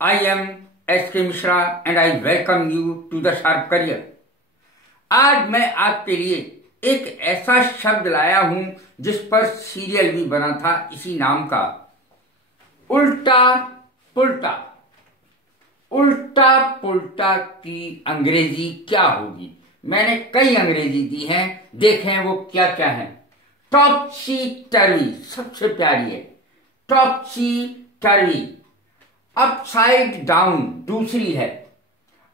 I am S.K. Mishra and I welcome you to the Sharp Career। आज मैं आपके लिए एक ऐसा शब्द लाया हूं जिस पर सीरियल भी बना था इसी नाम का, उल्टा पुल्टा। उल्टा पुल्टा की अंग्रेजी क्या होगी? मैंने कई अंग्रेजी दी हैं, देखें वो क्या क्या है। टॉपसी टर्वी सबसे प्यारी है, टॉपसी टर्वी। अपसाइड डाउन दूसरी है,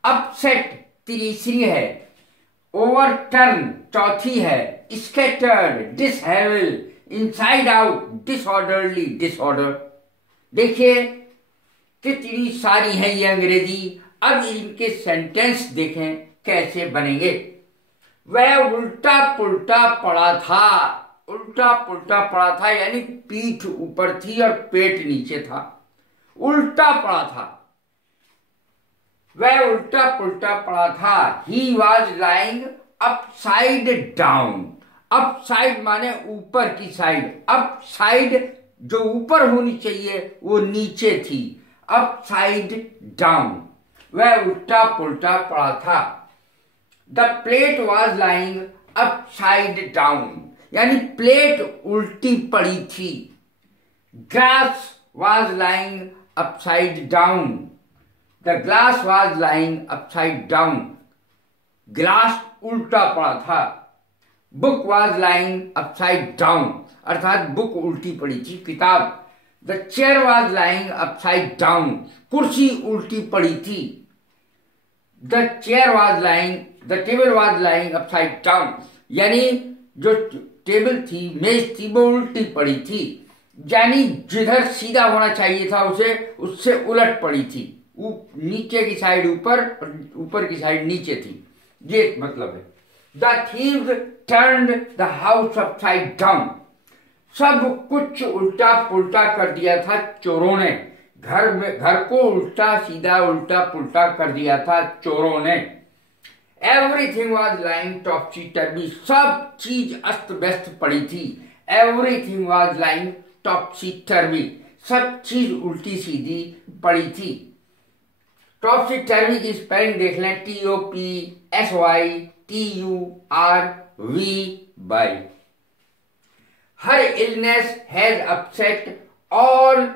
अपसेट तीसरी है, ओवरटर्न चौथी है, scattered, dishevel, inside out, disorderly, disorder. देखिए कितनी सारी है ये अंग्रेजी। अब इनके सेंटेंस देखें कैसे बनेंगे। वह उल्टा पुल्टा पड़ा था। उल्टा पुल्टा पड़ा था यानी पीठ ऊपर थी और पेट नीचे था, उल्टा पड़ा था। वह उल्टा पुल्टा पड़ा था। He was lying upside down. Upside माने ऊपर की साइड, अपसाइड जो ऊपर होनी चाहिए वो नीचे थी, अपसाइड डाउन। वह उल्टा पुल्टा पड़ा था। The plate was lying upside down यानी प्लेट उल्टी पड़ी थी। Glass was lying upside down. The glass was lying upside down. Glass उल्टा पड़ा था। Book was lying upside down अर्थात बुक उल्टी पड़ी थी, किताब। The chair was lying upside down. कुर्सी उल्टी पड़ी थी। The table was lying upside down यानी जो टेबल थी, मेज थी, वो उल्टी पड़ी थी, यानी जिधर सीधा होना चाहिए था उसे उससे उलट पड़ी थी। नीचे की साइड ऊपर और ऊपर की साइड नीचे थी, ये मतलब है। The thieves turned the house upside down. सब कुछ उल्टा पुल्टा कर दिया था चोरों ने। घर को उल्टा सीधा उल्टा पुल्टा कर दिया था चोरों ने। Everything was lying टॉपसी टर्वी। सब चीज अस्त व्यस्त पड़ी थी। एवरीथिंग वॉज लाइंग टॉपसी टर्वी, सब चीज उल्टी सीधी पड़ी थी। टॉपसी टर्वी की स्पेलिंग देख लें, TOPSYTURVY। Her illness has upset all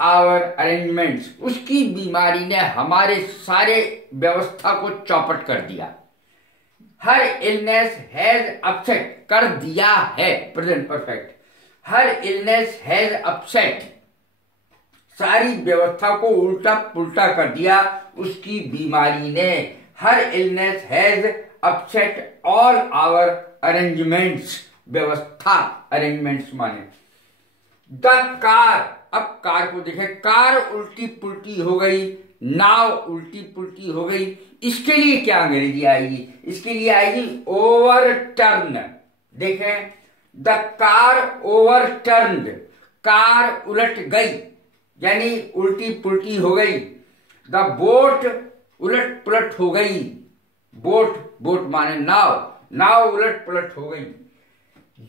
our arrangements. उसकी बीमारी ने हमारे सारे व्यवस्था को चौपट कर दिया। हर इलनेस हैज अपसेट कर दिया है, present perfect. Her illness has upset सारी व्यवस्था को उल्टा पुल्टा कर दिया उसकी बीमारी ने। Her illness has upset all our arrangements, व्यवस्था, अरेंजमेंट्स माने। द कार, अब कार को देखें, कार उल्टी पुल्टी हो गई, नाव उल्टी पुल्टी हो गई। इसके लिए क्या अंग्रेजी आएगी? इसके लिए आएगी ओवरटर्न। देखें, द कार ओवरटर्न्ड, कार उलट गई यानी उल्टी पुल्टी हो गई। द बोट उलट पुलट हो गई, बोट माने नाव, नाव उलट पुलट हो गई।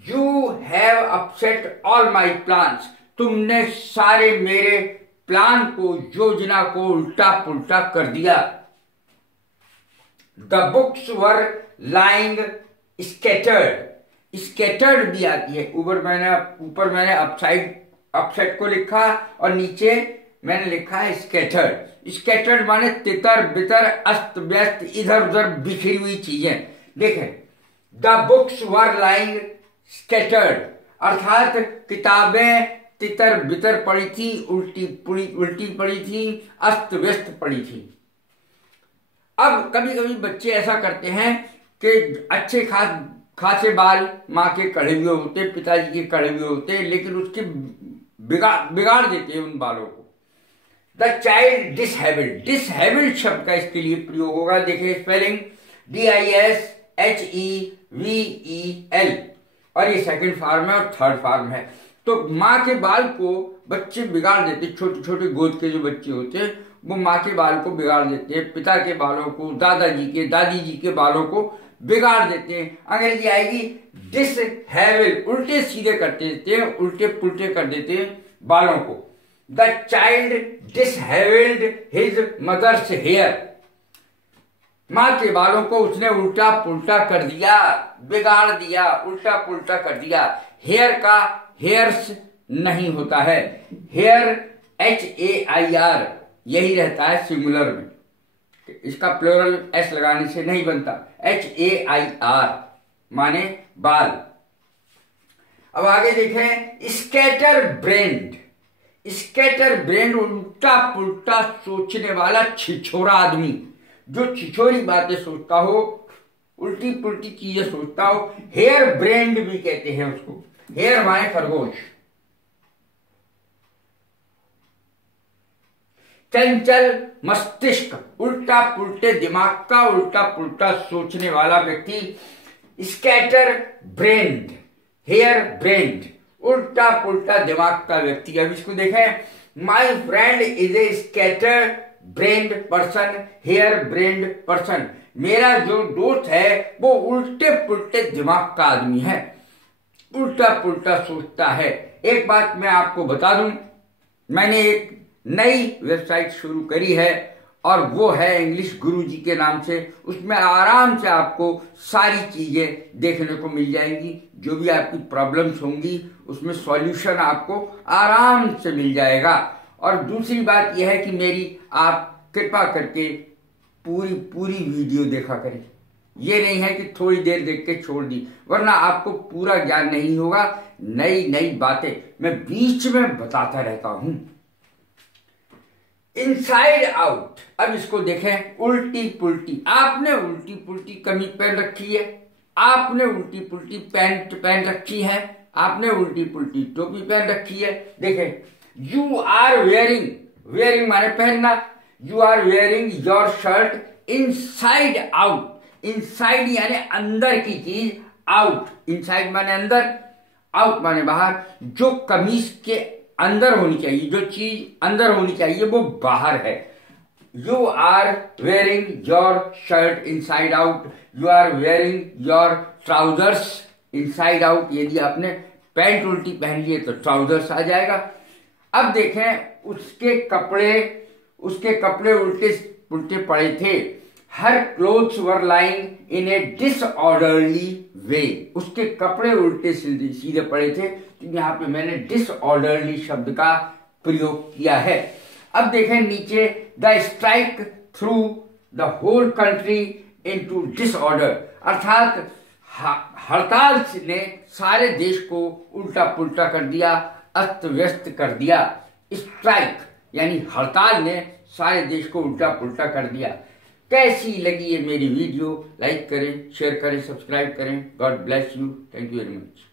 You have upset all my plans. तुमने सारे मेरे प्लान को, योजना को उल्टा पुल्टा कर दिया। The books were lying scattered. Scattered भी आती है। ऊपर मैंने अपसेट को लिखा और नीचे मैंने लिखा है स्कैटर्ड। स्कैटर्ड माने तितर बितर, अस्त व्यस्त, इधर उधर बिखरी हुई चीजें। देखें, the books were lying scattered अर्थात किताबें तितर बितर पड़ी थी, उल्टी पड़ी थी, अस्त व्यस्त पड़ी थी। अब कभी कभी बच्चे ऐसा करते हैं कि अच्छे खासे बाल माँ के कड़े हुए होते, पिताजी के कड़े हुए होते, लेकिन उसके बिगाड़ देते हैं उन बालों को। The child डिसहेबल्ड। डिसहेबल्ड शब्द का इसके लिए प्रयोग होगा। देखिए स्पेलिंग, DISHEVEL, और ये सेकंड फॉर्म है और थर्ड फॉर्म है। तो माँ के बाल को बच्चे बिगाड़ देते, छोटे छोटे गोद के जो बच्चे होते हैं वो माँ के बाल को बिगाड़ देते हैं, पिता के बालों को, दादी जी के बालों को बिगाड़ देते हैं। अंग्रेजी आएगी डिसहेवल, उल्टे सीधे कर देते हैं, उल्टे पुल्टे कर देते हैं बालों को। The child dishevelled his mother's hair. माँ के बालों को उसने उल्टा पुल्टा कर दिया, बिगाड़ दिया, उल्टा पुल्टा कर दिया। हेयर का हेयर्स नहीं होता है, हेयर HAIR यही रहता है सिंगुलर में, इसका प्लूरल S लगाने से नहीं बनता। HAIR माने बाल। अब आगे देखें, स्कैटर ब्रेन्ड। स्कैटर ब्रेन्ड उल्टा पुल्टा सोचने वाला छिछोरा आदमी, जो छिछोरी बातें सोचता हो, उल्टी पुल्टी चीजें सोचता हो। हेयर ब्रेन्ड भी कहते हैं उसको। हेयर माने खरगोश। चंचल मस्तिष्क, उल्टा पुल्टे दिमाग का उल्टा पुल्टा सोचने वाला व्यक्ति स्कैटर ब्रेन्ड, हेयर ब्रेन्ड, उल्टा पुल्टा दिमाग का व्यक्ति। अब इसको देखें, my friend is a scatter brained person, hair brained person. मेरा जो दोस्त है वो उल्टे पुल्टे दिमाग का आदमी है, उल्टा पुल्टा सोचता है। एक बात मैं आपको बता दूं, मैंने एक नई वेबसाइट शुरू करी है और वो है इंग्लिश गुरुजी के नाम से। उसमें आराम से आपको सारी चीजें देखने को मिल जाएंगी, जो भी आपकी प्रॉब्लम्स होंगी उसमें सॉल्यूशन आपको आराम से मिल जाएगा। और दूसरी बात यह है कि मेरी आप कृपा करके पूरी वीडियो देखा करें। ये नहीं है कि थोड़ी देर देख के छोड़ दी, वरना आपको पूरा ज्ञान नहीं होगा। नई नई बातें मैं बीच में बताता रहता हूं। Inside out. अब इसको देखें, उल्टी पुल्टी। आपने उल्टी पुल्टी कमीज पहन रखी है, आपने उल्टी पुल्टी पैंट पहन रखी है, आपने उल्टी पुल्टी टोपी पहन रखी है। देखें, यू आर वेयरिंग, वेयरिंग माने पहनना, you are wearing your shirt inside out. Inside यानी अंदर की चीज, आउट, इनसाइड माने अंदर, आउट माने बाहर। जो कमीज के अंदर होनी चाहिए, जो चीज अंदर होनी चाहिए वो बाहर है। You are wearing your shirt inside out, you are wearing your trousers inside out. यदि आपने पैंट उल्टी पहन ली है तो ट्राउजर्स आ जाएगा। अब देखें, उसके कपड़े उल्टे पुल्टे पड़े थे। Her clothes were lying in a disorderly way. उसके कपड़े उल्टे सीधे पड़े थे, तो यहाँ पे मैंने डिसऑर्डरली शब्द का प्रयोग किया है। अब देखें नीचे, the strike threw the whole country into disorder, अर्थात हड़ताल ने सारे देश को उल्टा पुल्टा कर दिया, अस्त व्यस्त कर दिया। स्ट्राइक यानी हड़ताल ने सारे देश को उल्टा पुल्टा कर दिया। कैसी लगी ये मेरी वीडियो? लाइक करें, शेयर करें, सब्सक्राइब करें। God bless you. Thank you very much.